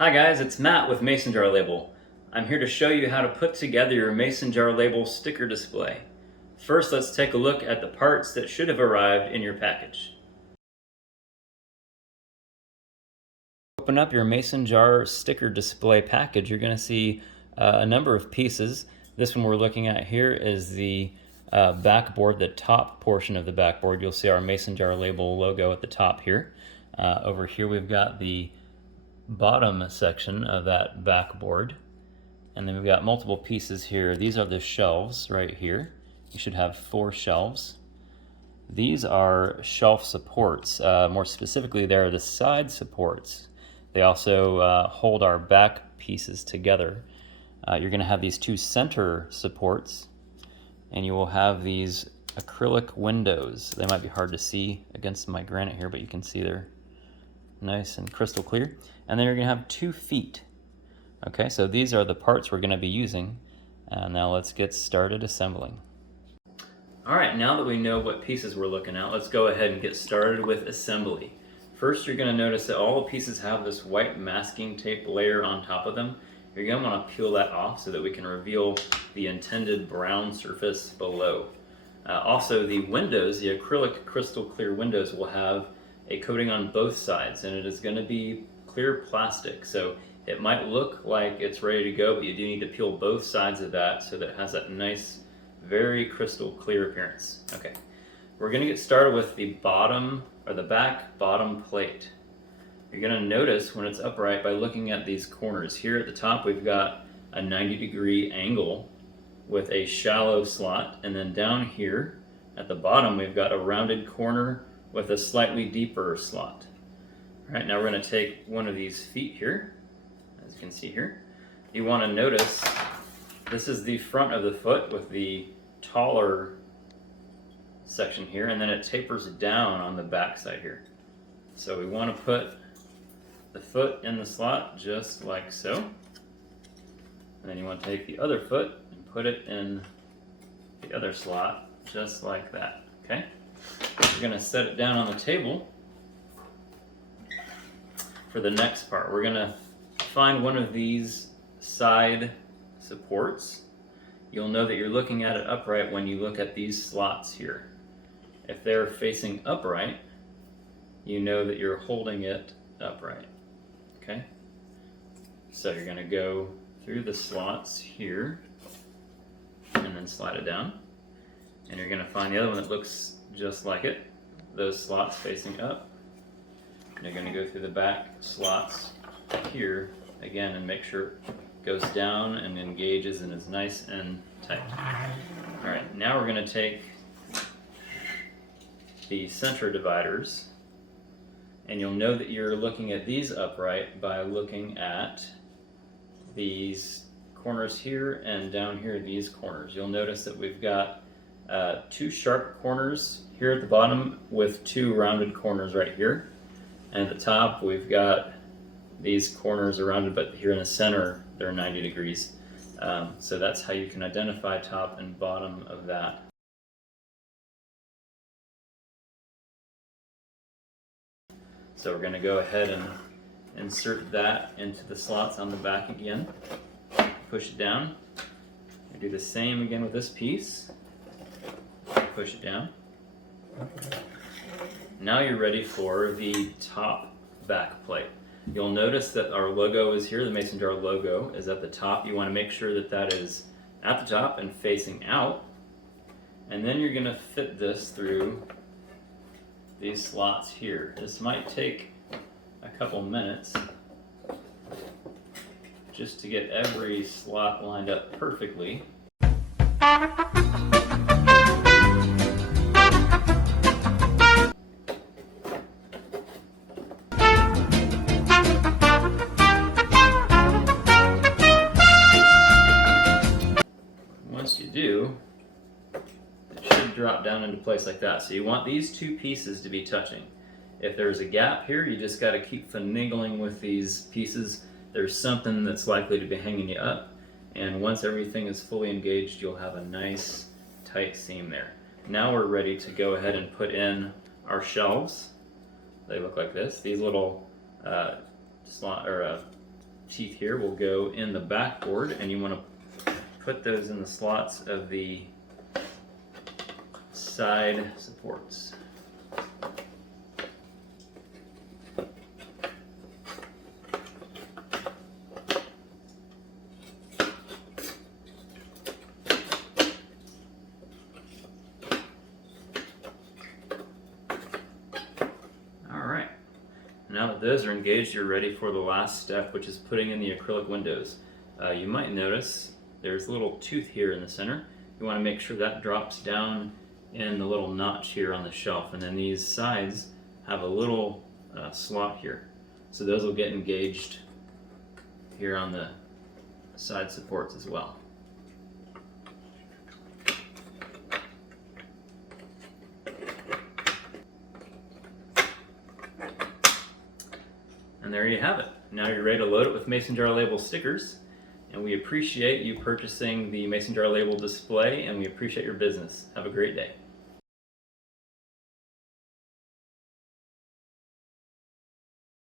Hi guys, it's Matt with Mason Jar Label. I'm here to show you how to put together your Mason Jar Label sticker display. First, let's take a look at the parts that should have arrived in your package. Open up your Mason Jar sticker display package. You're going to see a number of pieces. This one we're looking at here is the backboard, the top portion of the backboard. You'll see our Mason Jar Label logo at the top here. Over here we've got the bottom section of that backboard, and then we've got multiple pieces here. These are the shelves right here. You should have 4 shelves. These are shelf supports. More specifically, they're the side supports. They also hold our back pieces together. You're going to have these 2 center supports, and you will have these acrylic windows. They might be hard to see against my granite here, but you can see they're nice and crystal clear. And then you're going to have 2 feet. Okay, so these are the parts we're going to be using. Now let's get started assembling. Alright, now that we know what pieces we're looking at, let's go ahead and get started with assembly. First, you're going to notice that all the pieces have this white masking tape layer on top of them. You're going to want to peel that off so that we can reveal the intended brown surface below. Also, the windows, the acrylic crystal clear windows, will have a coating on both sides, and it is going to be clear plastic. So it might look like it's ready to go, but you do need to peel both sides of that so that it has that nice, very crystal clear appearance. Okay, we're going to get started with the bottom, or the back bottom plate. You're going to notice when it's upright by looking at these corners. Here at the top we've got a 90-degree angle with a shallow slot, and then down here at the bottom we've got a rounded corner with a slightly deeper slot. All right, now we're going to take one of these feet here, as you can see here. You want to notice this is the front of the foot with the taller section here, and then it tapers down on the back side here. So we want to put the foot in the slot just like so. And then you want to take the other foot and put it in the other slot just like that, okay? We're going to set it down on the table. For the next part, we're going to find one of these side supports. You'll know that you're looking at it upright when you look at these slots here. If they're facing upright, you know that you're holding it upright. Okay? So you're going to go through the slots here and then slide it down. And you're going to find the other one that looks just like it. Those slots facing up. And you're going to go through the back slots here again and make sure it goes down and engages and is nice and tight. Alright, now we're going to take the center dividers, and you'll know that you're looking at these upright by looking at these corners here and down here, these corners. You'll notice that we've got 2 sharp corners here at the bottom with 2 rounded corners right here. And at the top we've got these corners are rounded, but here in the center they're 90 degrees. So that's how you can identify top and bottom of that. So we're going to go ahead and insert that into the slots on the back again. Push it down. Do the same again with this piece. Push it down. Now you're ready for the top back plate. You'll notice that our logo is here. The Mason Jar logo is at the top. You want to make sure that that is at the top and facing out. And then you're going to fit this through these slots here. This might take a couple minutes just to get every slot lined up perfectly. Once you do, it should drop down into place like that. So you want these 2 pieces to be touching. If there's a gap here, you just got to keep finagling with these pieces. There's something that's likely to be hanging you up, and once everything is fully engaged, you'll have a nice tight seam there. Now we're ready to go ahead and put in our shelves. They look like this. These little teeth here will go in the backboard, and you want to put those in the slots of the side supports. Now that those are engaged, you're ready for the last step, which is putting in the acrylic windows. You might notice there's a little tooth here in the center. You want to make sure that drops down in the little notch here on the shelf, and then these sides have a little slot here. So those will get engaged here on the side supports as well. And there you have it. Now you're ready to load it with Mason Jar Label stickers. And we appreciate you purchasing the Mason Jar Label display, and we appreciate your business. Have a great day.